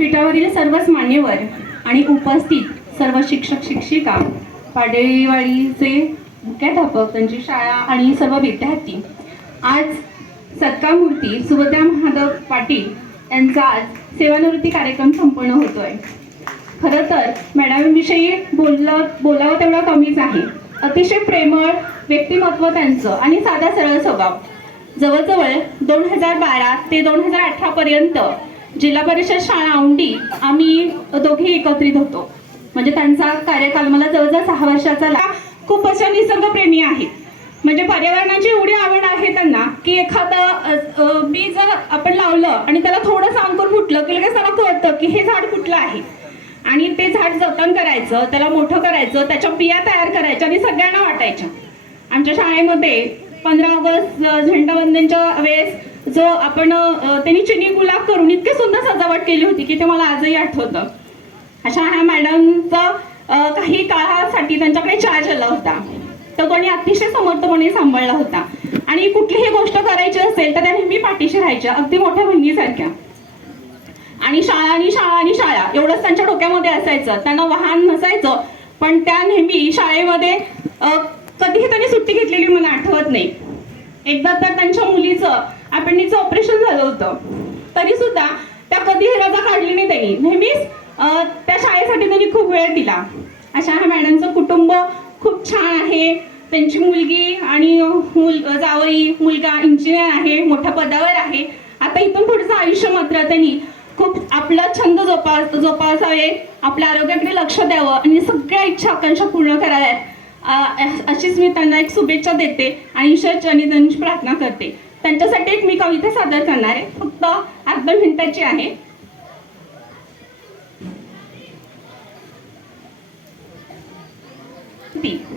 व्यासपीठावरील सर्वच मान्यवर आणि उपस्थित सर्व शिक्षक शिक्षिका पाडेवाडीचे मुख्याध्यापक त्यांची शाळा आणि सर्व विद्यार्थी आज सत्कामूर्ती सुभद्रा महादेव पाटील यांचा आज सेवानिवृत्ती कार्यक्रम संपन्न होतोय. खरं तर मॅडमविषयी बोललं बोलावं तेवढं कमीच आहे. अतिशय प्रेमळ व्यक्तिमत्व त्यांचं आणि साधा सरळ स्वभाव. जवळजवळ दोन हजार बारा ते दोन हजार अठरापर्यंत जिल्हा परिषद शाळा औंडी आम्ही दोघे एकत्रित होतो. म्हणजे त्यांचा कार्यकाल मला जवळजवळ सहा वर्षाचा खूप अशा निसर्गप्रेमी आहेत. म्हणजे पर्यावरणाची एवढी आवड आहे त्यांना की एखादं अ, बी जर आपण लावलं आणि त्याला थोडंसं अंकुर फुटलं की लगेच त्याला कळतं की हे झाड कुठलं आहे. आणि ते झाड जतन करायचं त्याला मोठं करायचं त्याच्या बिया तयार करायच्या आणि सगळ्यांना वाटायच्या. आमच्या शाळेमध्ये पंधरा ऑगस्ट झेंडावंदनच्या वेळेस जो आपण त्यांनी चिनी गुलाब करून इतकी सुंदर सजावट केली होती की ते मला आजही आठवतं. अशा ह्या मॅडमचा काही काळासाठी त्यांच्याकडे चार्ज आला होता. तो कोणी अतिशय समर्थपणे सांभाळला होता. आणि कुठलीही गोष्ट करायची असेल तर त्या नेहमी पाठीशी राहायच्या अगदी मोठ्या बहिणीसारख्या. आणि शाळा आणि शाळा आणि शाळा एवढंच त्यांच्या डोक्यामध्ये असायचं. त्यांना वाहन नसायचं पण त्या नेहमी शाळेमध्ये कधीही त्यांनी सुट्टी घेतलेली मला आठवत नाही. एकदा तर त्यांच्या मुलीचं अपेंडिकचं ऑपरेशन झालं होतं. तरी सुद्धा त्या कधीही रजा काढली नाही त्यांनी. नेहमीच त्या शाळेसाठी त्यांनी खूप वेळ दिला. अशा ह्या मॅडमचं कुटुंब खूप छान आहे. त्यांची मुलगी आणि मुल जावई मुलगा इंजिनियर आहे मोठ्या पदावर आहे. आता इथून पुढचं आयुष्य मात्र त्यांनी खूप आपला छंद जोपा जोपासावे आपल्या आरोग्याकडे लक्ष द्यावं आणि सगळ्या इच्छा आकांक्षा पूर्ण कराव्यात. अशीच मी त्यांना एक शुभेच्छा देते आणि ईश्वरचरणी त्यांची प्रार्थना करते. त्यांच्यासाठी एक मी कविता सादर करणार आहे. फक्त अर्धा मिनिटाची आहे.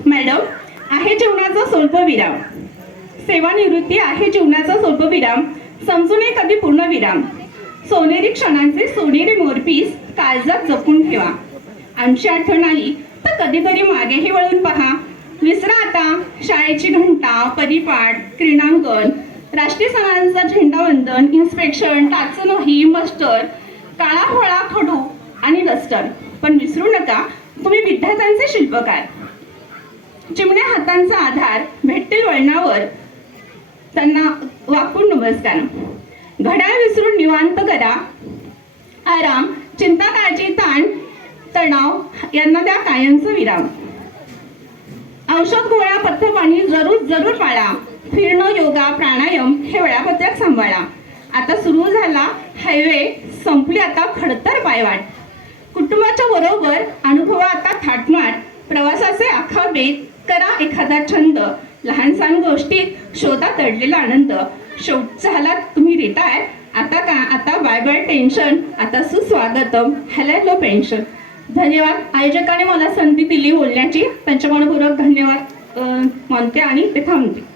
मॅडम आहे जीवनाचा स्वल्प विराम. सेवानिवृत्ती आहे जीवनाचा स्वल्प विराम. समजू नये कधी पूर्ण विराम. सोनेरी क्षणांचे सोनेरी मोरपीस काळजात जपून ठेवा. आमची आठवण आली तर कधीतरी मागेही वळून पहा. विसरा आता शाळेची घंटा परिपाठ क्रीडांगण राष्ट्रीय सणांचा झेंडावंदन इन्स्पेक्शन टाचनही मस्टर काळा फळा खडू आणि डस्टर पण विसरू नका तुम्ही विद्यार्थ्यांचे शिल्पकार. चिमण्या हातांचा आधार भेटतील वळणावर. त्यांना वाकून नमस्कार. घड्याळ विसरून निवांत करा. आराम चिंता काळजी ताण तणाव यांना त्या कायमचा विराम. औषध गोळ्या पथ्यपाणी जरूर जरूर पाळा. फिरणं योगा प्राणायाम हे वेळापत्रक सांभाळा. आता सुरू झाला हायवे संपली आता खडतर पायवाट. कुटुंबाच्या बरोबर अनुभवा आता थाटमाट. प्रवासाचे आखा बेत करा एखादा छंद. लहानसहान गोष्टीत शोधा तडलेला आनंद. शेवट झाला तुम्ही रिटायर. आता का? आता बाय बाय टेन्शन आता सुस्वागतम. Hello pension. धन्यवाद. आयोजकाने मला संधी दिली बोलण्याची. त्यांच्या मनपूर्वक धन्यवाद. म्हणते मानते आणि ते थांबते